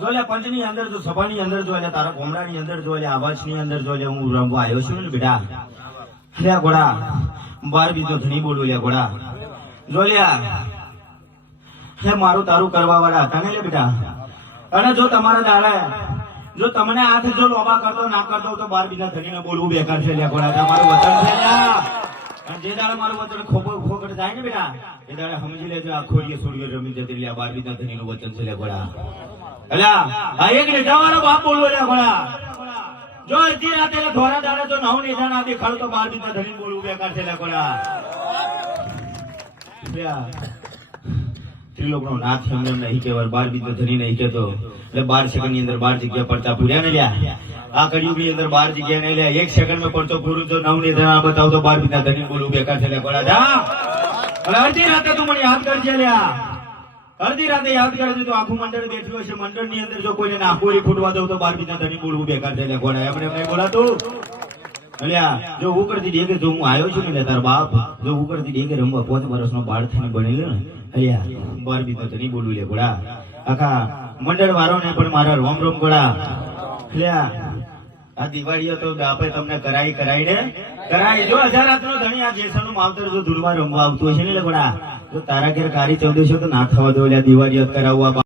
જોલે પંચની અંદર જો સભાની અંદર જો એટલે તારા કોમડાની અંદર જો એટલે આવાજની અંદર જો એટલે હું રમવા આવ્યો છું ને બેટા. લે ઘોડા બાર બીજો ધણી બોલું લે ઘોડા જોલ્યા હે મારું તારું કરવા વાળા હતા ને લે બેટા. અને જો તમારા દાડે જો તમને હાથ જો લોબા કરતો ના કરતો તો બાર બીજા ધણીને બોલવું બેકાર છે લે ઘોડા. તમારું વતન છે લ્યા. અને જે દાડે મારું વતન ખોકટ જાય ને બેટા એ દાડે સમજી લેજો આ ખોડીએ છોડીએ રમી જતી લે બાર બીજા ધણીનું વતન છે લે ઘોડા. અલ્યા આ એક નેતાવાળો બાપ બોલવો લે ઘોડા. જો અડધી રાતે ધોરા દાડે જો નવ નેતા ના દેખાડો તો બાર બીજા ધણી બોલવું બેકાર છે લે ઘોડા. ત્રિલોકનો નાથ એમને નહીં કહેવાય બાર બીજો ધણી નહીં કહેતો. એટલે 12 સેકન્ડ ની અંદર 12 જગ્યા પડતા પૂર્યા ને લ્યા. આ કડિયુગ ની અંદર 12 જગ્યા ને લ્યા 1 સેકન્ડ માં પડતો પૂરું જો નવ ને ધણા બતાવ તો 12 બીજા ધણી બોલવું બેકાર છે લે ઘોડા. જા અને અડધી રાતે તું મને યાદ કરજે લ્યા. અડધી રાતે યાદ કરજે તો આખું મંડળ બેઠું હશે. મંડળ ની અંદર જો કોઈને નાખોરી ફૂટવા દઉં તો 12 બીજા ધણી બોલવું બેકાર છે લે ઘોડા. એમને નહીં બોલાતું. અલ્યા જો ઉકળતી ડેગે જો હું આવ્યો છું ને તારા બાપ જો ઉકળતી ડેગે રમવા 5 વર્ષનો બાળ થઈને બનેલો ને અલ્યા 12 બીજા ધણી બોલવું લે ઘોડા. આખા મંડળ વાળો ને પણ મારા રોમ રોમ ઘોડા. અલ્યા આ દિવાળીઓ તો બાપે તમને કરાઈ ને કરાઈ. જો 1000 રાતનો ધણી આ જેસણ નું માવતર જો ધૂળવા રમવા આવતું હશે ને ઘોડા તો તારા ઘેર કારી 1400 તો ના થવા દો દિવાળીઓ કરાવવા.